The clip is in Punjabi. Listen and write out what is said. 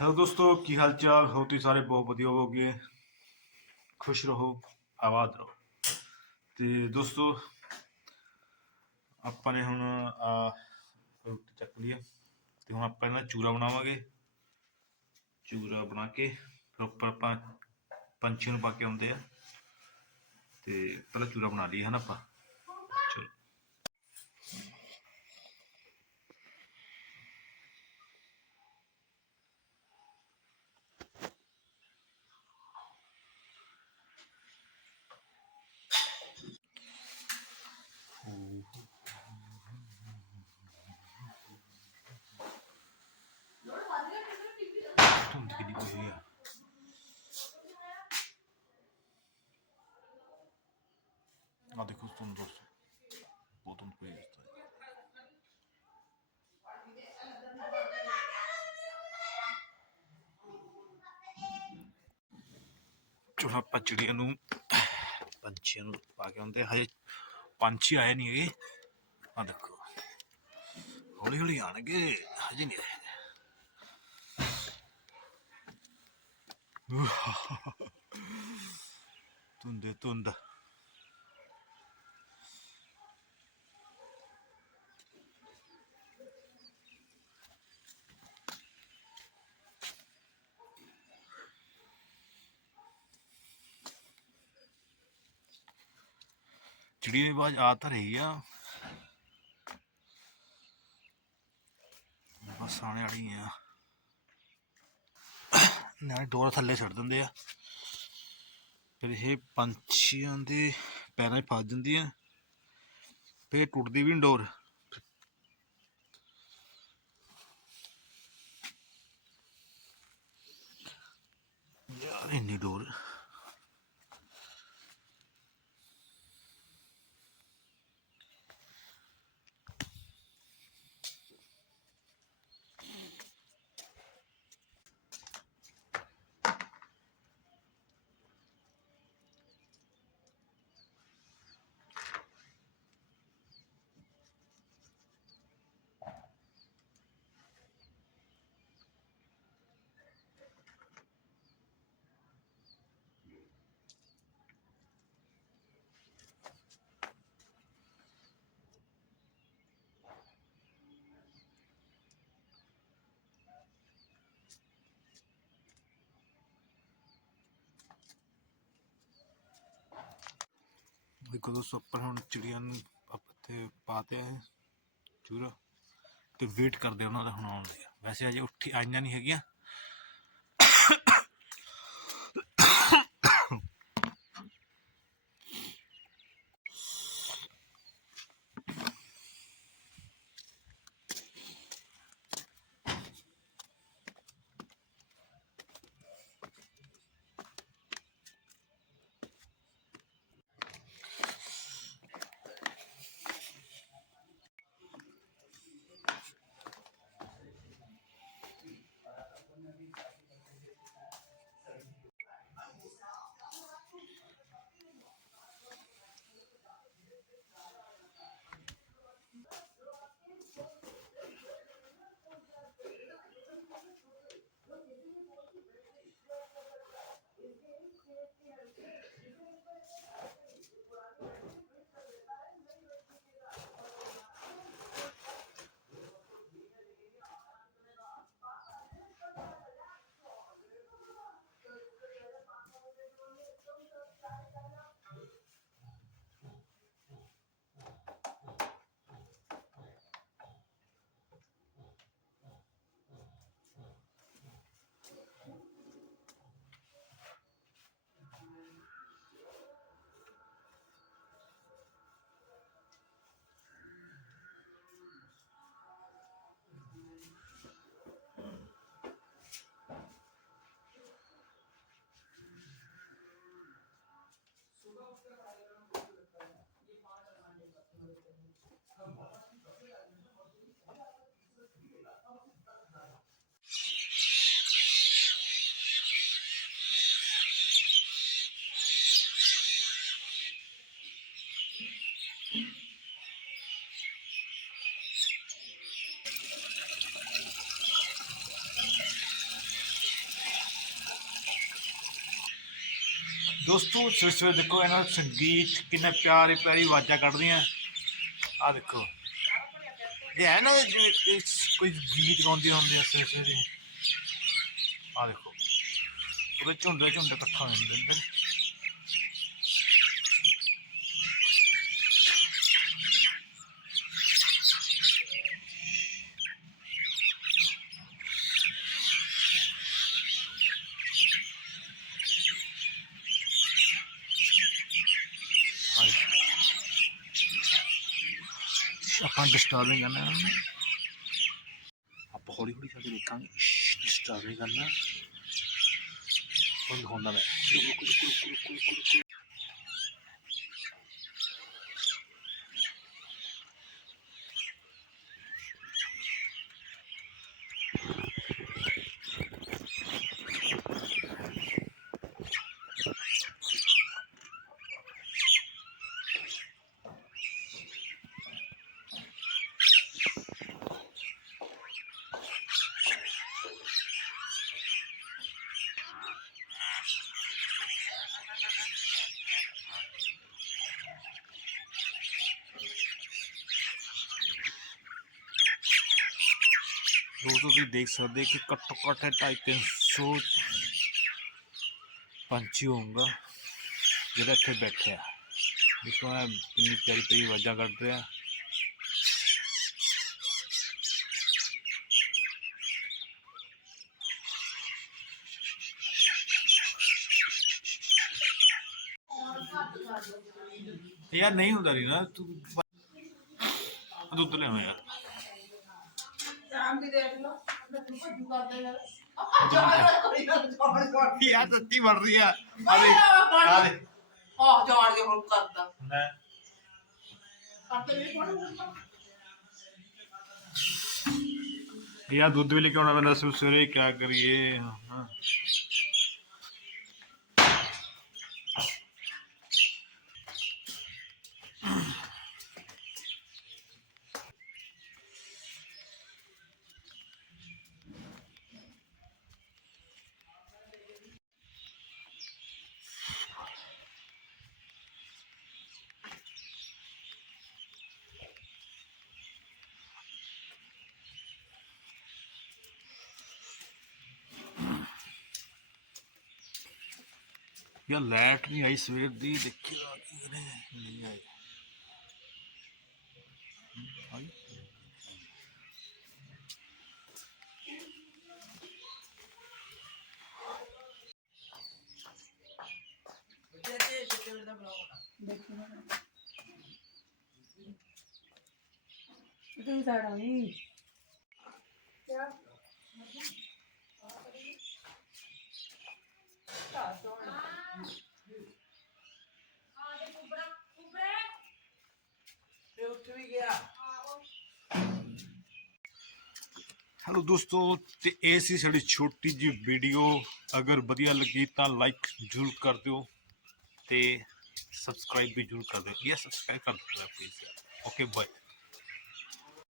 ਹੈਲੋ ਦੋਸਤੋ, ਕੀ ਹਾਲ ਚਾਲ ਹੋ ਤੁਸੀਂ ਸਾਰੇ ਬਹੁਤ ਵਧੀਆ ਹੋਵੋਗੇ। ਖੁਸ਼ ਰਹੋ, ਆਬਾਦ ਰਹੋ। ਤੇ ਦੋਸਤੋ, ਆਪਾਂ ਨੇ ਹੁਣ, ਆ, ਰੋਟੀ ਚੱਕ ਲਈ ਆ। ਤੇ ਹੁਣ ਆਪਾਂ ਇਹਦਾ ਚੂਰਾ ਬਣਾਵਾਂਗੇ। ਚੂਰਾ ਬਣਾ ਕੇ, ਫਿਰ ਉੱਪਰ ਆਪਾਂ ਪੰਛੀ ਨੂੰ ਪਾ ਕੇ ਆਉਂਦੇ ਆ। ਤੇ ਪਹਿਲਾਂ ਚੂਰਾ ਬਣਾ ਲਈਏ, ਹਨਾ ਆਪਾਂ? ਆ ਦੇਖੋ ਧੁੰਦ ਦੋਸਤੋ ਬਹੁਤ ਧੁੰਦ ਪਈ ਹੈ ਇਸ ਨੂੰ ਪੰਛੀਆਂ ਨੂੰ ਪਾ ਕੇ ਆਉਂਦੇ ਹਜੇ ਪੰਛੀ ਆਏ ਨਹੀਂ ਹੈਗੇ ਆ ਦੇਖੋ ਹੌਲੀ ਹੌਲੀ ਆਣਗੇ ਹਜੇ ਨਹੀਂ ਆਏ ਧੁੰਦ ਧੁੰਦ ਚਿੜੀ ਦੀ ਆਵਾਜ਼ ਆ ਰਹੀ ਆ। ਬਸ ਆਣੇ ਵਾਲੀ ਆ। ਨਾਲੇ ਡੋਰ ਥੱਲੇ ਛੱਡ ਦਿੰਦੇ ਆ। ਫਿਰ ਇਹ ਪੰਛੀਆਂ ਦੇ ਪੈਰਾਂ 'ਚ ਫਸ ਜਾਂਦੀ ਆ ਫਿਰ ਟੁੱਟਦੀ ਵੀ ਡੋਰ। ਯਾਰ ਇੰਨੀ ਡੋਰ। ਦੇਖੋ ਦੋਸਤੋ ਆਪਾਂ ਹੁਣ ਚਿੜੀਆਂ ਨੂੰ ਆਪਾਂ ਤੇ ਪਾਤੇ ਹੈ ਚੂਰਾ ਤੇ ਵੇਟ ਕਰਦੇ ਉਹਨਾਂ ਦਾ ਹੁਣ ਆਉਣ ਦੀ ਵੈਸੇ ਅਜੇ ਉੱਠੀ ਆਈਆਂ ਨਹੀਂ ਹੈਗੀਆਂ। दोस्तों सिलसिले दिक्खो इन्होंने संगीत किन्ने प्यारी प्यारी आवाजा कड्डदियाँ ਆ ਦੇਖੋ। ਇਹ ਹੈ ਨਾ ਜਿਵੇਂ ਕੋਈ ਗੀਤ ਗਾਉਂਦੇ ਹੁੰਦੇ ਆ ਸਵੇਰੇ ਸਵੇਰੇ ਆ ਦੇਖੋ। ਪੂਰੇ ਝੁੰਡੇ ਝੁੰਡੇ ਇਕੱਠਾ ਹੋ ਜਾਂਦੇ ਨੇ। ਆਪਾਂ ਡਿਸਟਰਬ ਨਹੀਂ ਕਰਨਾ ਇਹਨਾਂ ਨੂੰ ਆਪਾਂ ਹੌਲੀ ਹੌਲੀ ਕਰਕੇ ਦੇਖਾਂਗੇ ਡਿਸਟਰਬ ਨਹੀਂ ਤੁਸੀਂ ਦੇਖ ਸਕਦੇ ਕਿ ਘੱਟੋ ਘੱਟ 250 ਪੰਛੀ ਹੋਊਗਾ ਜਿਹੜਾ ਇੱਥੇ ਬੈਠਿਆ ਦੇਖੋ ਇਹ ਕਿੰਨੀ ਪਿਆਰੀ ਪਿਆਰੀ ਆਵਾਜ਼ਾਂ ਕੱਢ ਰਿਹਾ ਯਾਰ ਨਹੀਂ ਹੁੰਦਾ ਰੀ ਨਾ ਤੂੰ ਦੁੱਧ ਲੈਣਾ ਯਾਰ ਸ਼ਾਮ ਦੀ ਦੇਖ ਲਓ। ਮੈਂ ਤੂੰ ਭੱਜੂ ਕਰਦਾ ਯਾਰ ਆਹ ਜਾਣ ਕਰੀ ਨਾ। ਜਾਣ ਜਾਣ ਯਾਰ ਸੱਚੀ ਬਣ ਰਹੀ ਆ। ਆ ਦੇ ਆ ਆ ਜਾਣ ਕੇ ਹੁਣ ਕਰਦਾ। ਮੈਂ ਕਰਦੇ ਵੀ ਕੋਣ ਹੁੰਦਾ ਯਾਰ ਦੁੱਧ ਵੀ ਲੈ ਕੇ ਆਉਣਾ ਪੈਂਦਾ ਸੀ ਸਵੇਰੇ ਕੀ ਕਰੀਏ। ਹਾਂ। ਯਾਰ ਲਾਈਟ ਨਹੀਂ ਆਈ ਸਵੇਰ ਦੀ ਦੇਖੀ ਰਾਤ ਕੀ ਕਰੇ ਨਹੀਂ ਆਈ। ਆਈ। ਤੂੰ ਸਾਡਾ ਨਹੀਂ ਉੱਠ ਵੀ ਗਿਆ। ਹੈਲੋ ਦੋਸਤੋ, ਤੇ ਇਹ ਸੀ ਸਾਡੀ ਛੋਟੀ ਜੀ ਵੀਡੀਓ ਅਗਰ ਵਧੀਆ ਲੱਗੀ ਤਾਂ ਲਾਈਕ ਜ਼ਰੂਰ ਕਰ ਦਿਓ ਤੇ ਸਬਸਕ੍ਰਾਈਬ ਵੀ ਜ਼ਰੂਰ ਕਰ ਦਿਓ। ਯਾ ਸਬਸਕ੍ਰਾਈਬ ਕਰ ਦਿਓ ਪਲੀਜ਼ ਓਕੇ ਬਾਏ